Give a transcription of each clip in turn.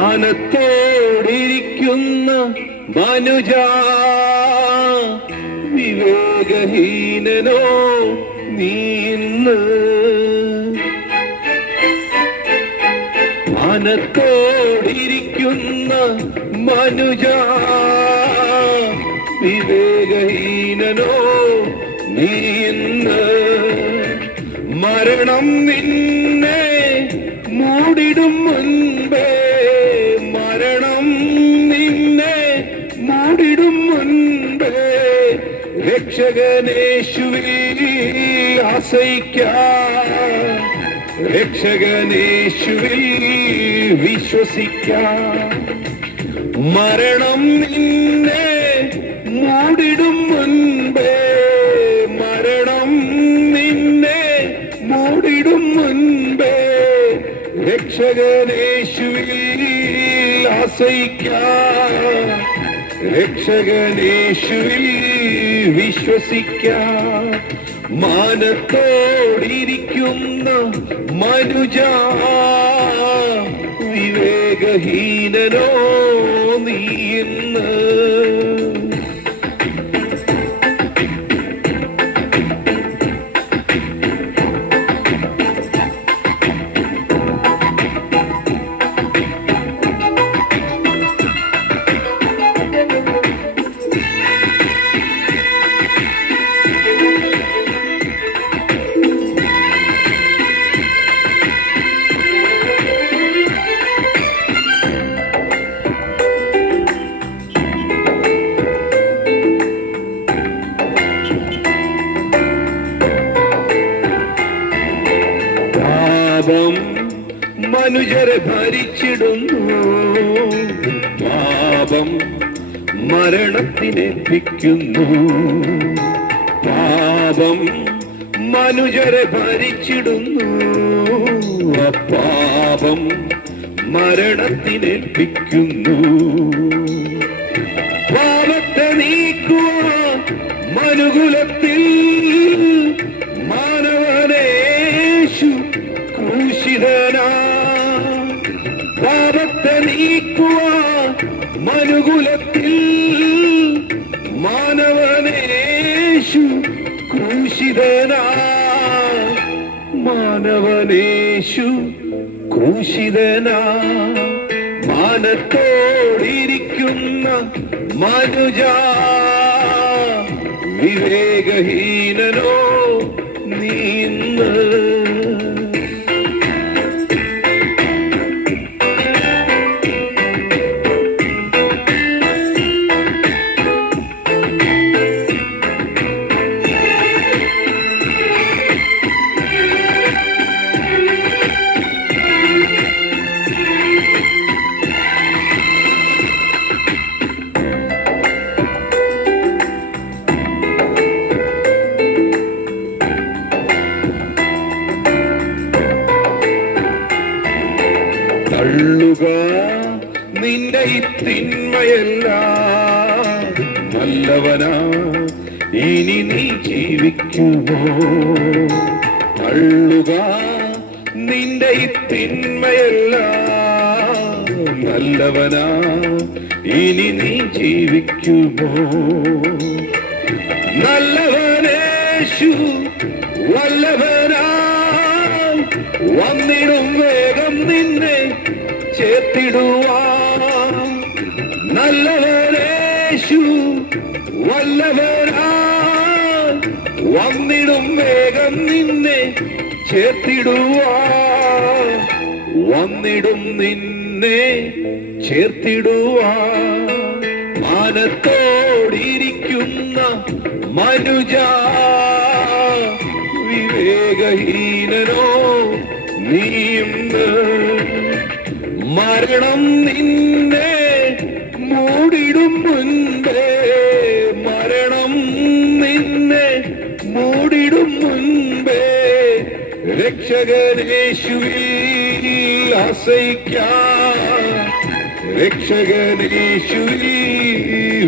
മാനത്തോടിരിക്കുന്ന മനുജ വിവേകഹീനനോ നീ ഇന്ന്. മാനത്തോടിരിക്കുന്ന മനുജ വിവേകഹീനനോ നീ ഇന്ന്. മരണം നിന്നെ മൂടിടും മുൻപേ, മരണം നിന്നെ മൂടിടും മുൻപേ രക്ഷകനേശുവിൽ ആശ്രയിക്കാം, രക്ഷകനേശുവിൽ വിശ്വസിക്കാം. മരണം നിന്നെ മൂടിടും മുൻപേ, മരണം നിന്നെ മൂടിടും മുൻപേ രക്ഷകനേശുവിൽ ആശ്രയിക്കാം, രക്ഷകനേശുവിൽ വിശ്വസിക്കാം. മാനത്തോടിരിക്കുന്ന മനുജ വിവേകഹീനനോ നീ ഇന്ന്. പാപം മനുജരെ ഭരിച്ചിടുന്നു, പാപം മരണത്തിനേൽപ്പിക്കുന്നു. പാപം മനുജരെ ഭരിച്ചിടുന്നു, പാപം മരണത്തിനേൽപ്പിക്കുന്നു. പാപത്തെ നീക്കുവാൻ മനുകുലത്തിൽ മാനവനേശു ക്രൂശിതനായി. പാപത്തെ നീക്കുവാൻ മനുകുലത്തിൽ മാനവനേശു ക്രൂശിതനായി, മാനവനേശു ക്രൂശിതനായി. മാനത്തോടിരിക്കുന്ന മനുജ വിവേകഹീനനോ നീ ഇന്ന്. തള്ളുക നിന്റെ ഈ തിന്മയെല്ലാം, നല്ലവനാ ഇനി നീ ജീവിക്കുമോ. തള്ളുക നിന്റെ ഈ തിന്മയെല്ലാം, നല്ലവനാ ഇനി നീ ജീവിക്കുമോ. നല്ലവനേശു വല്ലഭനാ വന്നിടും വേഗം നിന്നെ ചേർത്തിടുവാൻ. നല്ലവനേശു വല്ലഭനാ വന്നിടും വേഗം നിന്നെ ചേർത്തിടുവാൻ, വന്നിടും നിന്നെ ചേർത്തിടുവാൻ. മാനത്തോടിരിക്കുന്ന മനുജ വിവേകഹീനനോ നീ ഇന്ന്. മരണം നിന്നെ മൂടിടും മുൻപേ, മരണം നിന്നെ മൂടിടും മുൻപേ രക്ഷകനേശുവിൽ ആശ്രയിക്കാം, രക്ഷകനേശുവിൽ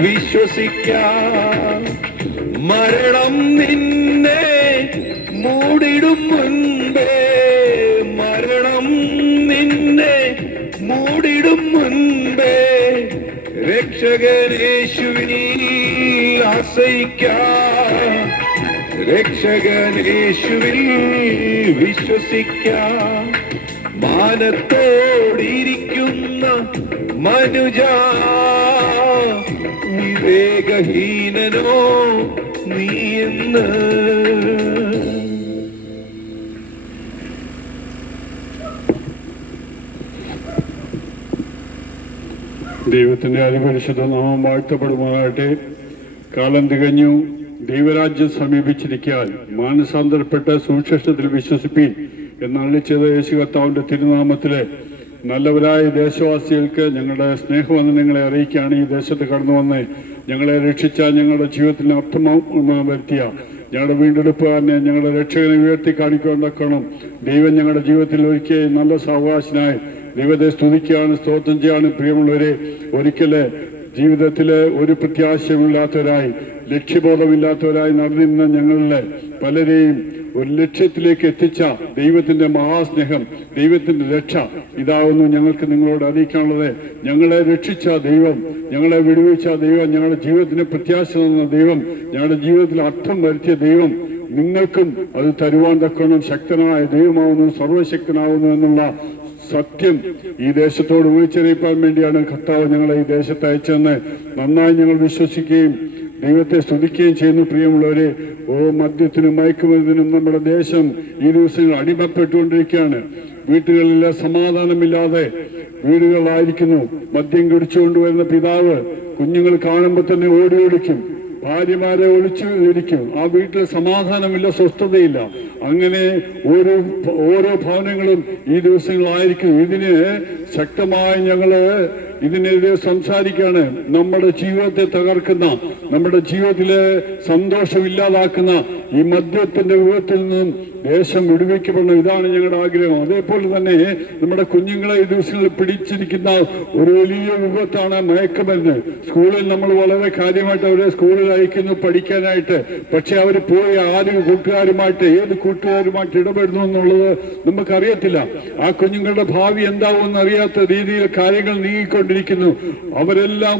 വിശ്വസിക്കാം. മരണം നിന്നെ മൂടിടും മുൻപേ, മരണം നിന്നെ മൂടിടും മുൻപേ രക്ഷകനേശുവിൽ ആശ്രയിക്കാം, രക്ഷകനേശുവിൽ വിശ്വസിക്കാം. മാനത്തോടിരിക്കുന്ന മനുജ, വിവേകഹീനനോ നീ എന്ന്. ദൈവത്തിന്റെ അതിപരിശുദ്ധ നാമം വാഴ്ത്തപ്പെടുമാറാകട്ടെ. കാലം തികഞ്ഞു, ദൈവരാജ്യം സമീപിച്ചിരിക്കാൻ മാനസാന്തരപ്പെട്ട് സുവിശേഷത്തിൽ വിശ്വസിപ്പീൻ എന്നറിയിച്ചത് യേശു കർത്താവിന്റെ തിരുനാമത്തിലെ നല്ലവരായ ദേശവാസികൾക്ക് ഞങ്ങളുടെ സ്നേഹവന്ദനങ്ങളെ അറിയിക്കുകയാണ്. ഈ ദേശത്ത് കടന്നു വന്ന് ഞങ്ങളെ രക്ഷിച്ച, ഞങ്ങളുടെ ജീവിതത്തിന് അർത്ഥം വരുത്തിയ ഞങ്ങളുടെ വീണ്ടെടുപ്പുകാരനെ, ഞങ്ങളുടെ രക്ഷകനെ ഉയർത്തി കാണിക്കുവാൻ തക്കണം ദൈവം ഞങ്ങളുടെ ജീവിതത്തിൽ ഒരുക്കിയ നല്ല സാവകാശനായി ദൈവത്തെ സ്തുതിക്കുകയാണ്, സ്തോത്രം ചെയ്യാണ്. പ്രിയമുള്ളവരെ, ഒരിക്കല് ജീവിതത്തില് ഒരു പ്രത്യാശയുമില്ലാത്തവരായി, ലക്ഷ്യബോധമില്ലാത്തവരായി നടന്നിരുന്ന ഞങ്ങളിലെ പലരെയും ഒരു ലക്ഷ്യത്തിലേക്ക് എത്തിച്ച ദൈവത്തിന്റെ മഹാസ്നേഹം, ദൈവത്തിന്റെ രക്ഷ ഇതാവുന്നു ഞങ്ങൾക്ക് നിങ്ങളോട് അറിയിക്കാനുള്ളത്. ഞങ്ങളെ രക്ഷിച്ച ദൈവം, ഞങ്ങളെ വിടുവിച്ച ദൈവം, ഞങ്ങളുടെ ജീവിതത്തിന് പ്രത്യാശ തന്ന ദൈവം, ഞങ്ങളുടെ ജീവിതത്തിൽ അർത്ഥം വരുത്തിയ ദൈവം നിങ്ങൾക്കും അത് തരുവാൻ തക്കണം ശക്തനായ ദൈവമാവുന്നു, സർവശക്തനാവുന്നു എന്നുള്ള സത്യം ഈ ദേശത്തോട് വിളിച്ചറിയിക്കാൻ വേണ്ടിയാണ് കർത്താവ് ഞങ്ങളെ ഈ ദേശത്ത് അയച്ചെന്ന് നന്നായി ഞങ്ങൾ വിശ്വസിക്കുകയും ദൈവത്തെ സ്തുതിക്കുകയും ചെയ്യുന്നു. പ്രിയമുള്ളവരെ, മദ്യത്തിനും മയക്കുമരുന്നിനും നമ്മുടെ ദേശം ഈ ദിവസങ്ങൾ അടിമപ്പെട്ടുകൊണ്ടിരിക്കുകയാണ്. വീട്ടുകളിലെ സമാധാനമില്ലാതെ വീടുകളായിരിക്കുന്നു. മദ്യം കുടിച്ചുകൊണ്ടുവരുന്ന പിതാവ് കുഞ്ഞുങ്ങൾ കാണുമ്പോൾ തന്നെ ഓടി ഓടിക്കും, ഭാര്യമാരെ ഒളിച്ചു ഇരിക്കും. ആ വീട്ടിൽ സമാധാനമില്ല, സ്വസ്ഥതയില്ല. അങ്ങനെ ഓരോ ഭവനങ്ങളും ഈ ദിവസങ്ങളായിരിക്കും. ഇതിന് ശക്തമായി ഇതിനെതിരെ സംസാരിക്കുകയാണ്. നമ്മുടെ ജീവിതത്തെ തകർക്കുന്ന, നമ്മുടെ ജീവിതത്തിലെ സന്തോഷമില്ലാതാക്കുന്ന ഈ മദ്യത്തിന്റെ വിപത്തിൽ നിന്നും ദേശം വിടുവിക്കപ്പെടണം. ഇതാണ് ഞങ്ങളുടെ ആഗ്രഹം. അതേപോലെ തന്നെ നമ്മുടെ കുഞ്ഞുങ്ങളെ ഈ ദിവസങ്ങളിൽ പിടിച്ചിരിക്കുന്ന ഒരു വലിയ വിപത്താണ് മയക്കുമരുന്ന്. സ്കൂളിൽ നമ്മൾ വളരെ കാര്യമായിട്ട് അവരെ സ്കൂളിൽ അയക്കുന്നു പഠിക്കാനായിട്ട്. പക്ഷെ അവർ പോയി ആര് കൂട്ടുകാരുമായിട്ട്, ഏത് കൂട്ടുകാരുമായിട്ട് ഇടപെടുന്നു എന്നുള്ളത് നമുക്കറിയത്തില്ല. ആ കുഞ്ഞുങ്ങളുടെ ഭാവി എന്താവുമെന്ന് അറിയാത്ത രീതിയിൽ കാര്യങ്ങൾ നീങ്ങിക്കൊണ്ടിരിക്കുന്നു. അവരെല്ലാം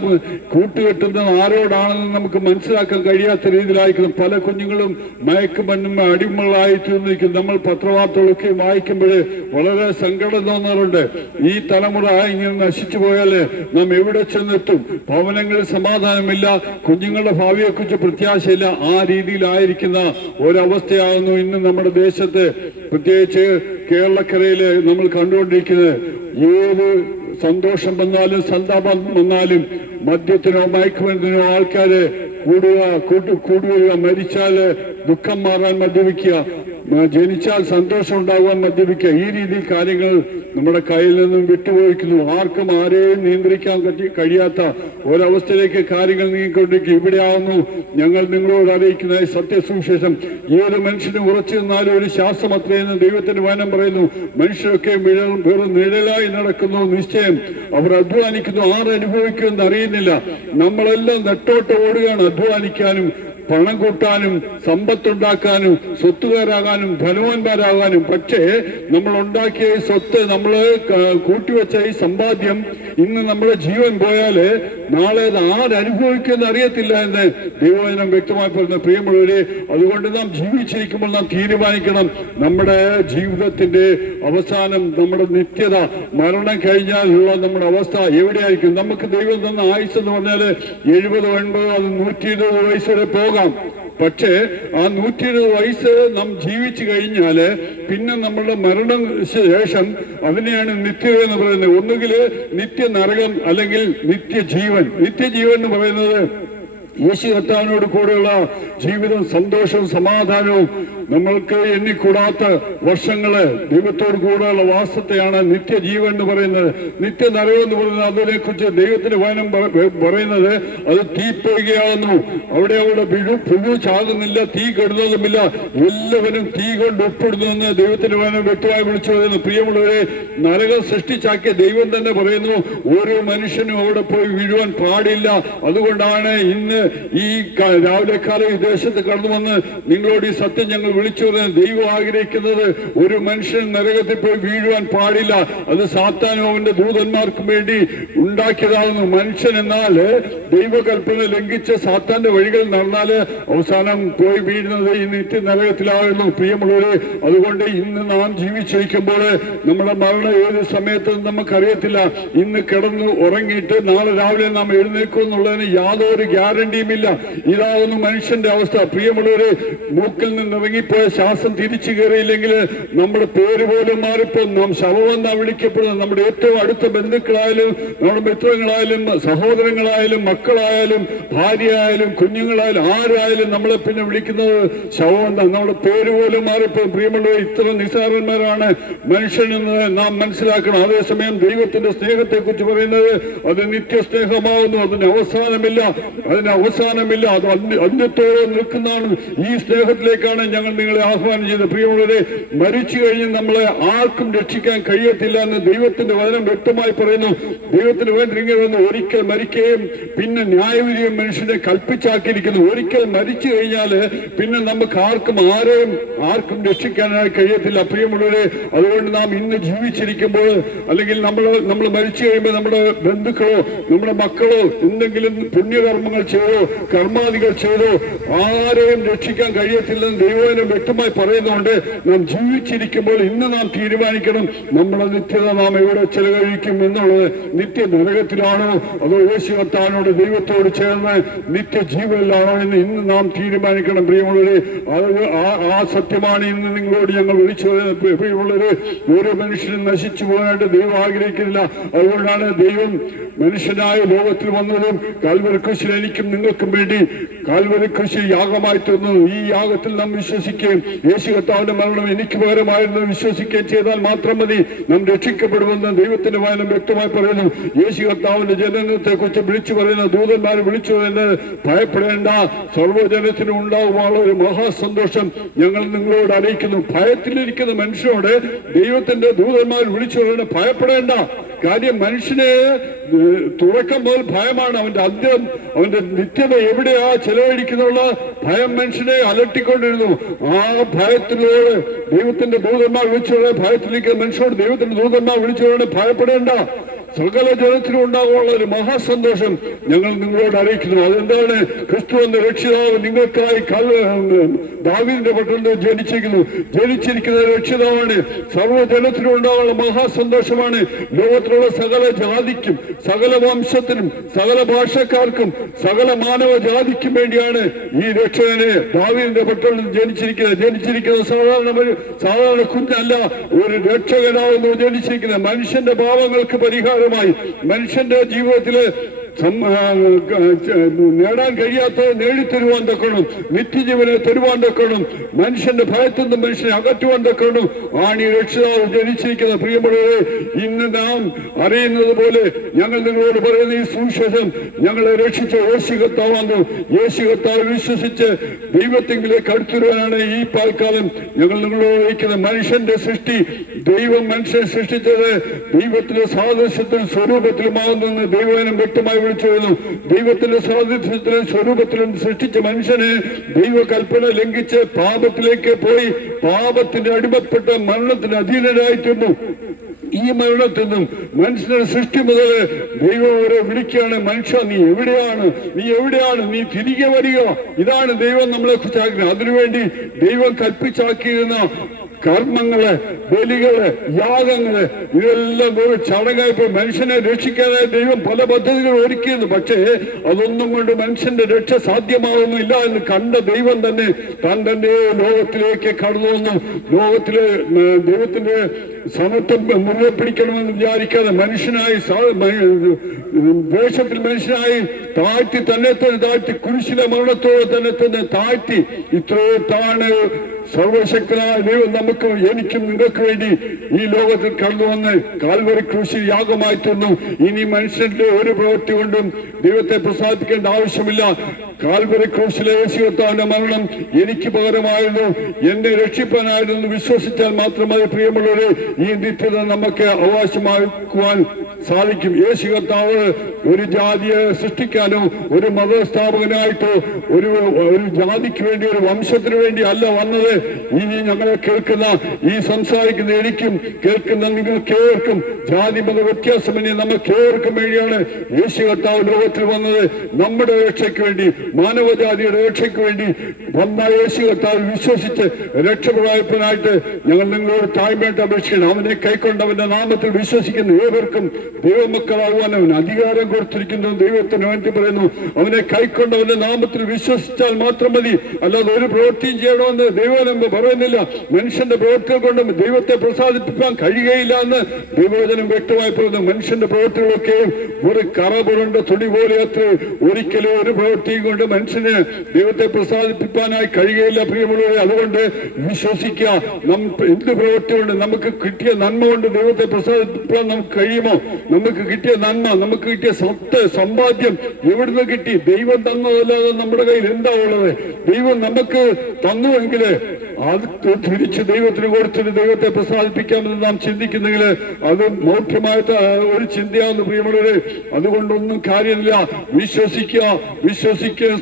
കൂട്ടുകെട്ടുന്നത് ആരോടാണെന്ന് നമുക്ക് മനസ്സിലാക്കാൻ കഴിയാത്ത രീതിയിലായിരിക്കുന്നു. പല കുഞ്ഞുങ്ങളും മയക്കുമരുന്നും അടിമകളായി തീർന്നിരിക്കുന്നു. നമ്മൾ പത്രവാർത്തകളൊക്കെ വായിക്കുമ്പോൾ വളരെ സങ്കടം തോന്നാറുണ്ട്. ഈ തലമുറ ഇങ്ങനെ നശിച്ചു പോയാൽ നാം എവിടെ ചെന്നെത്തും? ഭവനങ്ങളിൽ സമാധാനമില്ല, കുഞ്ഞുങ്ങളുടെ ഭാവിയെക്കുറിച്ച് പ്രത്യാശയില്ല. ആ രീതിയിലായിരിക്കുന്ന ഒരവസ്ഥയാകുന്നു ഇന്ന് നമ്മുടെ ദേശത്ത്, പ്രത്യേകിച്ച് കേരളക്കരയില് നമ്മൾ കണ്ടുകൊണ്ടിരിക്കുന്നത്. ഏത് സന്തോഷം വന്നാലും സന്താപം വന്നാലും മദ്യത്തിനോ മയക്കുമരുന്നിനോ ആൾക്കാര് കൂടുക, മരിച്ചാല് ദുഃഖം മാറാൻ മദ്യപിക്കുക, ജനിച്ചാൽ സന്തോഷം ഉണ്ടാകുവാൻ മദ്യപിക്കുക. ഈ രീതിയിൽ കാര്യങ്ങൾ നമ്മുടെ കയ്യിൽ നിന്നും വിട്ടുപോയിക്കുന്നു. ആർക്കും ആരെയും നിയന്ത്രിക്കാൻ കഴിയാത്ത ഒരവസ്ഥയിലേക്ക് കാര്യങ്ങൾ നീങ്ങിക്കൊണ്ടിരിക്കും. ഇവിടെയാവുന്നു ഞങ്ങൾ നിങ്ങളോട് അറിയിക്കുന്ന സത്യസുവിശേഷം. ഏത് മനുഷ്യനും ഉറച്ചു നിന്നാലും ഒരു ശ്വാസം അത്രയെന്ന് ദൈവത്തിന്റെ വചനം പറയുന്നു. മനുഷ്യരൊക്കെ വെറും നിഴലായി നടക്കുന്നു, നിശ്ചയം അവർ അധ്വാനിക്കുന്നു, ആരനുഭവിക്കുമെന്ന് അറിയുന്നില്ല. നമ്മളെല്ലാം നെട്ടോട്ട് ഓടുകയാണ്, അധ്വാനിക്കാനും പണം കൂട്ടാനും സമ്പത്തുണ്ടാക്കാനും സ്വത്തുകാരാകാനും ധനവാന്മാരാകാനും. പക്ഷേ നമ്മൾ ഉണ്ടാക്കിയ ഈ സ്വത്ത്, നമ്മൾ കൂട്ടിവെച്ച ഈ സമ്പാദ്യം ഇന്ന് നമ്മുടെ ജീവൻ പോയാല് നാളെ അത് ആരനുഭവിക്കുമെന്ന് അറിയത്തില്ല എന്ന് ദൈവവചനം വ്യക്തമായി പറയുന്ന. പ്രിയമുള്ളവരെ, അതുകൊണ്ട് നാം ജീവിച്ചിരിക്കുമ്പോൾ നാം തീരുമാനിക്കണം നമ്മുടെ ജീവിതത്തിന്റെ അവസാനം, നമ്മുടെ നിത്യത, മരണം കഴിഞ്ഞാലുള്ള നമ്മുടെ അവസ്ഥ എവിടെയായിരിക്കും. നമുക്ക് ദൈവം തന്ന ആയുസ് എന്ന് പറഞ്ഞാല് 70, 80, അത് 120 വയസ്സ് വരെ പോകാം. പക്ഷേ ആ 120 വയസ്സ് നാം ജീവിച്ചു കഴിഞ്ഞാല് പിന്നെ നമ്മളുടെ മരണം ശേഷം അതിനെയാണ് നിത്യത എന്ന് പറയുന്നത്. ഒന്നുകിൽ നിത്യ നരകം അല്ലെങ്കിൽ നിത്യജീവൻ. നിത്യജീവൻ എന്ന് പറയുന്നത് യേശു കർത്താവിനോട് കൂടെയുള്ള ജീവിതം, സന്തോഷവും സമാധാനവും, നമ്മൾക്ക് എണ്ണിക്കൂടാത്ത വർഷങ്ങള് ദൈവത്തോട് കൂടെയുള്ള വാസത്തെയാണ് നിത്യജീവൻ എന്ന് പറയുന്നത്. നിത്യനരകം എന്ന് പറയുന്നത്, അതിനെ കുറിച്ച് ദൈവത്തിന്റെ വചനം പറയുന്നത് അത് തീപ്പൊയ്കയാകുന്നു. അവിടെ പുഴു ചാകുന്നില്ല, തീ കെടുന്നതുമില്ല, എല്ലാവരും തീ കൊണ്ട് ഒപ്പിടുന്നു ദൈവത്തിന്റെ വചനം വ്യക്തമായി വിളിച്ചു പറയുന്നു. പ്രിയമുള്ളവരെ, നരകം സൃഷ്ടിച്ചാക്കിയ ദൈവം തന്നെ പറയുന്നു ഓരോ മനുഷ്യനും അവിടെ പോയി വീഴുവാൻ പാടില്ല. അതുകൊണ്ടാണ് ഇന്ന് ഈ രാവിലെ കാലം ഈ ദേശത്ത് കടന്നു വന്ന് നിങ്ങളോട് ഈ സത്യം ഞങ്ങൾ വിളിച്ചു പറയുന്നത്, ദൈവം ആഗ്രഹിക്കുന്നത് ഒരു മനുഷ്യൻ നരകത്തിൽ പോയി വീഴുവാൻ പാടില്ല. അത് സാത്താനും അവന്റെ ദൂതന്മാർക്കും വേണ്ടി ഉണ്ടാക്കിയതാകുന്നു. മനുഷ്യൻ എന്നാൽ ദൈവകൽപ്പന ലംഘിച്ച് സാത്താന്റെ വഴികൾ നടന്നാല് അവസാനം പോയി വീഴുന്നത് ഈ നിത്യ നരകത്തിലാകുന്നു. പ്രിയമുള്ളവരെ, അതുകൊണ്ട് ഇന്ന് നാം ജീവിച്ചിരിക്കുമ്പോൾ നമ്മുടെ മരണം ഏത് സമയത്ത് നമുക്കറിയത്തില്ല. ഇന്ന് കിടന്ന് ഉറങ്ങിയിട്ട് നാളെ രാവിലെ നാം എഴുന്നേക്കും എന്നുള്ളതിന് യാതൊരു ഗ്യാരണ്ടിയുമില്ല. ഇതാകുന്നു മനുഷ്യന്റെ അവസ്ഥ. പ്രിയമുള്ളവരെ, മൂക്കിൽ നിന്ന് ഇറങ്ങിപ്പോയ ശ്വാസം തിരിച്ചു കയറിയില്ലെങ്കിൽ നമ്മുടെ പേര് പോലും മാറിപ്പോ നാം ശവമെന്നാ വിളിക്കപ്പെടുന്നത്. നമ്മുടെ ഏറ്റവും അടുത്ത ബന്ധുക്കളായാലും നമ്മുടെ മിത്രങ്ങളായാലും സഹോദരങ്ങളായാലും മക്കളായാലും ഭാര്യയായാലും കുഞ്ഞുങ്ങളായാലും ആരായാലും നമ്മളെ പിന്നെ വിളിക്കുന്നത് ശവമെന്നാ. നമ്മുടെ പേര് പോലും മാറിപ്പോ. പ്രിയമുള്ളവർ, ഇത്ര നിസ്സാരന്മാരാണ് മനുഷ്യനെന്ന് നാം മനസ്സിലാക്കണം. അതേസമയം ദൈവത്തിന്റെ സ്നേഹത്തെ കുറിച്ച് പറയുന്നത് അത് നിത്യസ്നേഹമാവുന്നു. അതിന് അവസാനമില്ല, അത് അന്ത്യത്തോടെ നിൽക്കുന്നതാണ്. ഈ സ്നേഹത്തിലേക്കാണ് ഞങ്ങൾ നിങ്ങളെ ആഹ്വാനം ചെയ്തത്. പ്രിയമുള്ളവരെ, മരിച്ചു കഴിഞ്ഞ് നമ്മളെ ആർക്കും രക്ഷിക്കാൻ കഴിയത്തില്ല എന്ന് ദൈവത്തിന്റെ വചനം വ്യക്തമായി പറയുന്നു. ദൈവത്തിന് വേണ്ടി ഇങ്ങനെ ഒരിക്കൽ മരിക്കുകയും പിന്നെ ന്യായവിധിയും മനുഷ്യനെ കൽപ്പിച്ചാക്കിയിരിക്കുന്നു. ഒരിക്കൽ മരിച്ചു കഴിഞ്ഞാല് പിന്നെ നമുക്ക് ആർക്കും രക്ഷിക്കാനായി കഴിയത്തില്ല. പ്രിയമുള്ളവരെ, അതുകൊണ്ട് നാം ഇന്ന് ജീവിച്ചിരിക്കുമ്പോൾ അല്ലെങ്കിൽ നമ്മൾ മരിച്ചു കഴിയുമ്പോൾ നമ്മുടെ ബന്ധുക്കളോ നമ്മുടെ മക്കളോ എന്തെങ്കിലും പുണ്യകർമ്മങ്ങൾ ചെയ്തോ കർമാദികൾ ചെയ്തോ ആരെയും രക്ഷിക്കാൻ കഴിയത്തില്ലെന്ന് ദൈവം വ്യക്തമായി പറയുന്നുണ്ട്. നാം ജീവിച്ചിരിക്കുമ്പോൾ ഇന്ന് നാം തീരുമാനിക്കണം, നമ്മുടെ നിത്യത നാം എവിടെ ചെലവഴിക്കും എന്നുള്ളത്. നിത്യ നരകത്തിലാണോ അതോ യേശു കർത്താവിനോട് ദൈവത്തോട് ചേർന്ന് നിത്യജീവനിലാണോ എന്ന് ഇന്ന് നാം തീരുമാനിക്കണം. പ്രിയമുള്ളവരെ, ആ സത്യമാണ് ഇന്ന് നിങ്ങളോട് ഞങ്ങൾ വിളിച്ചു പറയുന്നത്. പ്രിയമുള്ളവരെ, ഓരോ മനുഷ്യനും നശിച്ചു പോകാനായിട്ട് ദൈവം ആഗ്രഹിക്കുന്നില്ല. അതുകൊണ്ടാണ് ദൈവം മനുഷ്യനായ ലോകത്തിൽ വന്നതും കാൽവരി ക്രൂശിൽ എനിക്കും നിങ്ങൾക്കും വേണ്ടി കാൽവരി ക്രൂശിൽ യാഗമായി തീർന്നു. ഈ യാഗത്തിൽ നാം വിശ്വസിക്കുകയും യേശു കർത്താവിന്റെ മരണം എനിക്ക് പകരമായിരുന്നു വിശ്വസിക്കുകയും ചെയ്താൽ മാത്രം മതി നാം രക്ഷിക്കപ്പെടുമെന്ന് ദൈവത്തിന്റെ വചനം വ്യക്തമായി പറയുന്നു. യേശു കർത്താവിന്റെ ജനനത്തെ കുറിച്ച് വിളിച്ചു പറയുന്ന ദൂതന്മാർ വിളിച്ചു പറയുന്നത്, ഭയപ്പെടേണ്ട, സർവ്വജനത്തിനും ഉണ്ടാകുവാനുള്ള ഒരു മഹാസന്തോഷം ഞങ്ങൾ നിങ്ങളോട് അറിയിക്കുന്നു. ഭയത്തിലിരിക്കുന്ന മനുഷ്യനോട് ദൈവത്തിന്റെ ദൂതന്മാർ വിളിച്ചു പറയുന്നത്, ഭയപ്പെടേണ്ട. കാര്യം മനുഷ്യന് തുടക്കം മുതൽ ഭയമാണ്. അവന്റെ നിത്യത എവിടെയാ ചെലവഴിക്കുന്നുള്ള ഭയം മനുഷ്യനെ അലട്ടിക്കൊണ്ടിരുന്നു. ആ ഭയത്തിലൂടെ ദൈവത്തിന്റെ ദൂതന്മാർ വിളിച്ചു, ഭയത്തിലേക്ക് മനുഷ്യരോട് ദൈവത്തിന്റെ ദൂതന്മാർ വിളിച്ചു, ഭയപ്പെടേണ്ട, സകല ജനത്തിനും ഉണ്ടാകാനുള്ള ഒരു മഹാസന്തോഷം ഞങ്ങൾ നിങ്ങളോട് അറിയിക്കുന്നു. അതെന്താണ്? ക്രിസ്തു എന്ന രക്ഷിതാവ് നിങ്ങൾക്കായി ദാവീദിന്റെ പട്ടണത്തിൽ ജനിച്ചിരിക്കുന്ന രക്ഷിതാവാണ്. സർവ്വജനത്തിനും ഉണ്ടാകാനുള്ള മഹാസന്തോഷമാണ്. ലോകത്തിലുള്ള സകല ജാതിക്കും സകല വംശത്തിനും സകല ഭാഷക്കാർക്കും സകല മാനവ ജാതിക്കും വേണ്ടിയാണ് ഈ രക്ഷകനെ ദാവീദിന്റെ പട്ടണത്തിൽ ജനിച്ചിരിക്കുന്നത്. സാധാരണ കുഞ്ഞല്ല, ഒരു രക്ഷകനാവുന്നു ജനിച്ചിരിക്കുന്നത്. മനുഷ്യന്റെ പാപങ്ങൾക്ക് പരിഹാരം, മനുഷ്യന്റെ ജീവിതത്തില് നേടാൻ കഴിയാത്തത് നേടിത്തരുവാൻ തക്കണം, നിത്യജീവനെ തരുവാൻ തക്കണം, മനുഷ്യന്റെ ഭയത്തിൽ നിന്ന് മനുഷ്യനെ അകറ്റുവാൻ തക്കണം ആണ് ഈ രക്ഷിതാവ് ജനിച്ചിരിക്കുന്നത്. പ്രിയമുള്ളവരെ, ഇന്ന് നാം അറിയുന്നത് പോലെ ഞങ്ങൾ നിങ്ങളോട് പറയുന്ന ഈ സുവിശേഷം ഞങ്ങളെ രക്ഷിച്ച യേശു കർത്താവാണ്. യേശു കർത്താവ് വിശ്വസിച്ച് ദൈവത്തിലേക്ക് അടുത്തിരുവാനാണ് ഈ പാൽക്കാലം ഞങ്ങൾ നിങ്ങളോട് അറിയിക്കുന്നത്. മനുഷ്യന്റെ സൃഷ്ടി, ദൈവം മനുഷ്യനെ സൃഷ്ടിച്ചത് ദൈവത്തിന്റെ സാദൃശ്യത്തിലും സ്വരൂപത്തിലുമാകുന്നെന്ന് ദൈവവചനം വ്യക്തമായി വിളിച്ചു വരുന്നു. ദൈവത്തിന്റെ സാദൃശ്യത്തിലും സ്വരൂപത്തിലും സൃഷ്ടിച്ച മനുഷ്യനെ ദൈവകൽപ്പന ലംഘിച്ച് പാപത്തിലേക്ക് പോയി പാപത്തിന്റെ അടിമപ്പെട്ട മരണത്തിന് അധീനരായിത്തീർന്നു. ഈ മരണത്തിൽ നിന്നും മനുഷ്യന്റെ സൃഷ്ടി മുതൽ ദൈവം അവരെ വിളിക്കുകയാണ്, മനുഷ്യ നീ എവിടെയാണ്, നീ തിരികെ വരിക. ഇതാണ് ദൈവം നമ്മളെ കുറിച്ച് ആഗ്രഹം. അതിനുവേണ്ടി ദൈവം കൽപ്പിച്ചാക്കിയിരുന്ന കർമ്മങ്ങള്, ബലികള്, യാഗങ്ങള്, ഇതെല്ലാം ഒരു ചടങ്ങായിപ്പോ മനുഷ്യനെ രക്ഷിക്കാനായി ദൈവം പല പദ്ധതികൾ ഒരുക്കിയിരുന്നു. പക്ഷേ അതൊന്നും കൊണ്ട് മനുഷ്യന്റെ രക്ഷ സാധ്യമാവുന്നില്ല എന്ന് കണ്ട ദൈവം തന്നെ താൻ തന്നെ ലോകത്തിലേക്ക് കടന്നു വന്നു. ലോകത്തിലെ ദൈവത്തിന്റെ സമത്വം മുറുകെ പിടിക്കണമെന്ന് വിചാരിക്കാതെ മനുഷ്യനായി വേഷത്തിൽ മനുഷ്യനായി തന്നെ താഴ്ത്തി കുരിശിലെ മരണത്തോടെ തന്നെ താഴ്ത്തി ഇത്രയാണ് സർവശക്തനായ ദൈവം എനിക്കും നിങ്ങൾക്ക് വേണ്ടി ഈ ലോകത്തിൽ കടന്നു വന്ന് കാൽവരി ക്രൂശിൽ യാഗമായി തീർന്നു. ഇനി മനുഷ്യന്റെ ഒരു പ്രവൃത്തി കൊണ്ടും ദൈവത്തെ പ്രസാദിക്കേണ്ട ആവശ്യമില്ല. കാൽവരി ക്രൂശിലെ യേശു കർത്താവിന്റെ മരണം എനിക്ക് പകരമായിരുന്നു, എന്നെ രക്ഷിപ്പാനായിരുന്നു വിശ്വസിച്ചാൽ മാത്രമേ പ്രിയമുള്ളവരെ ഈ നിത്യത നമുക്ക് അവകാശമാക്കുവാൻ സാധിക്കും. യേശു കർത്താവ് ഒരു ജാതിയെ സൃഷ്ടിക്കാനോ ഒരു മതസ്ഥാപകനായിട്ടോ ഒരു ജാതിക്ക് വേണ്ടി ഒരു വംശത്തിന് വേണ്ടി അല്ല വന്നത്. ഈ ഞങ്ങളെ കേൾക്കുന്ന ഈ സംസാരിക്കുന്ന എനിക്കും കേൾക്കുന്ന നിങ്ങൾക്കേവർക്കും ജാതി മത വ്യത്യാസമന്യേ നമുക്കേവർക്കും വേണ്ടിയാണ് യേശു കർത്താവ് ലോകത്തിൽ വന്നത്. നമ്മുടെ രക്ഷയ്ക്ക് വേണ്ടി, മാനവജാതിയുടെ രക്ഷയ്ക്ക് വേണ്ടി വന്ന യേശു കർത്താവ് വിശ്വസിച്ച് രക്ഷപ്രായപ്പനായിട്ട് ഞങ്ങൾ നിങ്ങളോട് താഴ്മയായിട്ട് അപേക്ഷിക്കണം. അവനെ കൈക്കൊണ്ടവന്റെ നാമത്തിൽ വിശ്വസിക്കുന്ന ഏവർക്കും ദൈവമക്കളാകുവാൻ അവൻ അധികാരം കൊടുത്തിരിക്കുന്നു. ദൈവത്തിന് വേണ്ടി പറയുന്നു, അവനെ കൈക്കൊണ്ടവന്റെ നാമത്തിൽ വിശ്വസിച്ചാൽ മാത്രം മതി, അല്ലാതെ ഒരു പ്രവൃത്തിയും ചെയ്യണമെന്ന് ദൈവം പറയുന്നില്ല. മനുഷ്യന്റെ പ്രവൃത്തികൾ കൊണ്ട് ദൈവത്തെ പ്രസാദിപ്പിക്കാൻ കഴിയുകയില്ല എന്ന് ദൈവവചനം വ്യക്തമായി പറയുന്നു. മനുഷ്യന്റെ പ്രവൃത്തികളൊക്കെയും ഒരു കറ പുരണ്ട തുണി പോലെ അത്ര ഒരിക്കലും ഒരു പ്രവൃത്തിയും കൊണ്ട് മനുഷ്യന് ദൈവത്തെ പ്രസാദിപ്പിക്കാനായി കഴിയുകയില്ല പ്രിയമുള്ളവരെ. അതുകൊണ്ട് വിശ്വസിക്കുക. എന്ത് പ്രവൃത്തി കൊണ്ട് നമുക്ക് കിട്ടിയ നന്മ കൊണ്ട് ദൈവത്തെ പ്രസാദിപ്പിക്കാൻ നമുക്ക് കഴിയുമോ? നമുക്ക് കിട്ടിയ നന്മ, നമുക്ക് കിട്ടിയ സമ്പാദ്യം എവിടുന്ന് കിട്ടി? ദൈവം തന്നതല്ലാതെ നമ്മുടെ കയ്യിൽ എന്താ ഉള്ളത്? ദൈവം നമുക്ക് തന്നുവെങ്കിൽ അത് തിരിച്ച് ദൈവത്തിന് കൊടുത്തിട്ട് ദൈവത്തെ പ്രസാദിപ്പിക്കാമെന്ന് നാം ചിന്തിക്കുന്നെങ്കിൽ അത് മൗഢ്യമായിട്ട് ഒരു ചിന്തയാണെന്ന് പ്രിയമുള്ളവരെ. അതുകൊണ്ടൊന്നും കാര്യമില്ല. വിശ്വസിക്കുക,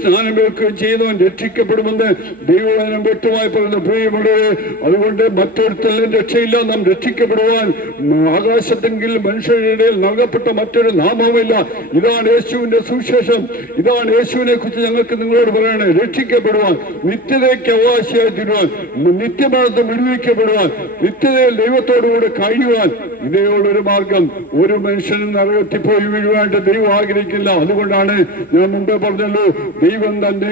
സ്നാനമേൽക്കുകയും ചെയ്യുന്നവൻ രക്ഷിക്കപ്പെടുമെന്ന് ദൈവവചനം വ്യക്തമായി പറയുന്നു പ്രിയമുള്ളവരെ. അതുകൊണ്ട് മറ്റൊരുത്തലും രക്ഷയില്ല. നാം രക്ഷിക്കപ്പെടുവാൻ ആകാശത്തെങ്കിൽ മനുഷ്യരുടെ ഇടയിൽ നൽകപ്പെട്ട മറ്റൊരു നാമവുമില്ല. ഇതാണ് യേശുവിന്റെ സുവിശേഷം. ഇതാണ് യേശുവിനെ കുറിച്ച് ഞങ്ങൾക്ക് നിങ്ങളോട് പറയണേ. രക്ഷിക്കപ്പെടുവാൻ, നിത്യതയ്ക്ക് അവകാശിയായി തീരുവാൻ, നിത്യമരണത്തിൽ വിടുവിക്കപ്പെടുവാൻ, നിത്യതയിൽ ദൈവത്തോടുകൂടെ കഴിയുവാൻ ഇതേയുള്ളൊരു മാർഗം. ഒരു മനുഷ്യനും നരകത്തിപ്പോയി വീഴുവാനായിട്ട് ദൈവം ആഗ്രഹിക്കില്ല. അതുകൊണ്ടാണ് ഞാൻ മുമ്പേ പറഞ്ഞല്ലോ, ദൈവം തന്നെ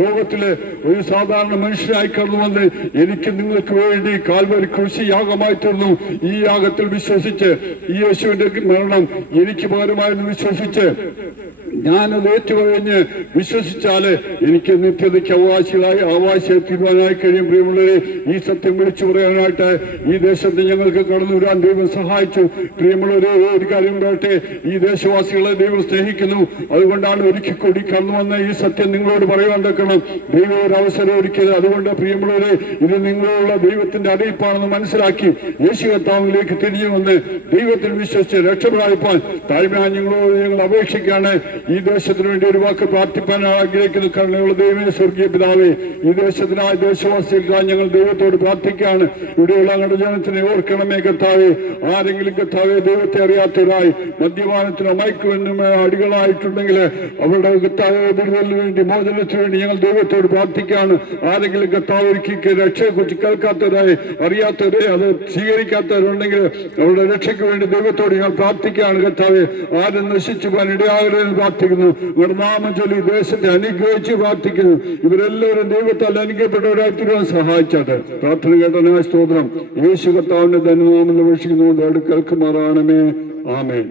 ലോകത്തിലെ ഒരു സാധാരണ മനുഷ്യനായി കടന്നു വന്ന് എനിക്ക് നിങ്ങൾക്ക് വേണ്ടി കാൽവരി ക്രൂശി യാഗമായി തീർന്നു. ഈ യാഗത്തിൽ വിശ്വസിച്ച്, ഈ യേശുവിന്റെ മരണം എനിക്ക് പകരമായെന്ന് വിശ്വസിച്ച് ഞാനത് ഏറ്റുകഴിഞ്ഞ് വിശ്വസിച്ചാല് എനിക്ക് നിത്യതയ്ക്ക് അവകാശിയായി തീരുവാനായി കഴിയും. പ്രിയമുള്ളവരെ, ഈ സത്യം വിളിച്ചു പറയാനായിട്ട് ഈ ദേശത്ത് ഞങ്ങൾക്ക് കടന്നു വരാൻ ദൈവം സഹായിച്ചു. പ്രിയമുള്ളവരെ, ഒരു കാര്യം പറയട്ടെ, ഈ ദേശവാസികളെ ദൈവം സ്നേഹിക്കുന്നു. അതുകൊണ്ടാണ് ഒരിക്കൽ കൂടി കടന്നു വന്ന ഈ സത്യം നിങ്ങളോട് പറയുവാൻ തക്കണം ദൈവം ഒരു അവസരം ഒരുക്കിയത്. അതുകൊണ്ട് പ്രിയമുള്ളവരെ, ഇത് നിങ്ങളുള്ള ദൈവത്തിന്റെ അറിയിപ്പാണെന്ന് മനസ്സിലാക്കി യേശു കർത്താവിലേക്ക് തിരിഞ്ഞു വന്ന് ദൈവത്തിൽ വിശ്വസിച്ച് രക്ഷപ്രാപിപ്പാൻ താഴ്മയായി ഞങ്ങൾ അപേക്ഷിക്കുകയാണ്. ഈ ദേശത്തിന് വേണ്ടി ഒരു വാക്ക് പ്രാർത്ഥിപ്പാൻ ആഗ്രഹിക്കുന്നു. കരുണയുള്ള ദൈവമേ, സ്വർഗീയ പിതാവേ, ഈ ദേശത്തിനായി ദേശവാസികൾക്കായി ഞങ്ങൾ ദൈവത്തോട് പ്രാർത്ഥിക്കുകയാണ്. ഇവിടെയുള്ള ഞങ്ങളുടെ ജനത്തിനെ ഓർക്കണമേ കർത്താവേ. ആരെങ്കിലും കർത്താവെ ദൈവത്തെ അറിയാത്തവരായി മദ്യപാനത്തിനോ മയക്കുമരുന്നിനോ അടികളായിട്ടുണ്ടെങ്കിൽ അവരുടെ കർത്താവെ വിടുതലിന് വേണ്ടി, മോചനത്തിന് വേണ്ടി ഞങ്ങൾ ദൈവത്തോട് പ്രാർത്ഥിക്കുകയാണ്. ആരെങ്കിലും കർത്താവ് ഒരിക്കൽ രക്ഷയെക്കുറിച്ച് കേൾക്കാത്തവരായി, അറിയാത്തവരെ അത് സ്വീകരിക്കാത്തവരുണ്ടെങ്കിൽ അവരുടെ രക്ഷയ്ക്ക് വേണ്ടി ദൈവത്തോട് ഞങ്ങൾ പ്രാർത്ഥിക്കുകയാണ്. കർത്താവെ, ആരും നശിച്ചു പോകാൻ ഇടയാകരുതെന്ന് പ്രാർത്ഥിക്കുന്നു. ഇവരുടെ നാമം ചൊല്ലി ദേശത്തെ അനുഗ്രഹിച്ച് പ്രാർത്ഥിക്കുന്നു. ഇവരെല്ലാവരും ദൈവത്താൽ അനുഗ്രഹപ്പെട്ടവരായി തീരുവാൻ സഹായിച്ചാട്ടെ. പ്രാർത്ഥന കേട്ടനായ സ്തോത്രം. യേശു കർത്താവിന്റെ ധന്യനാമം അപേക്ഷിക്കുന്നുകൊണ്ട് അടുക്കൽക്കുമാറാണമേ. ആമേൻ.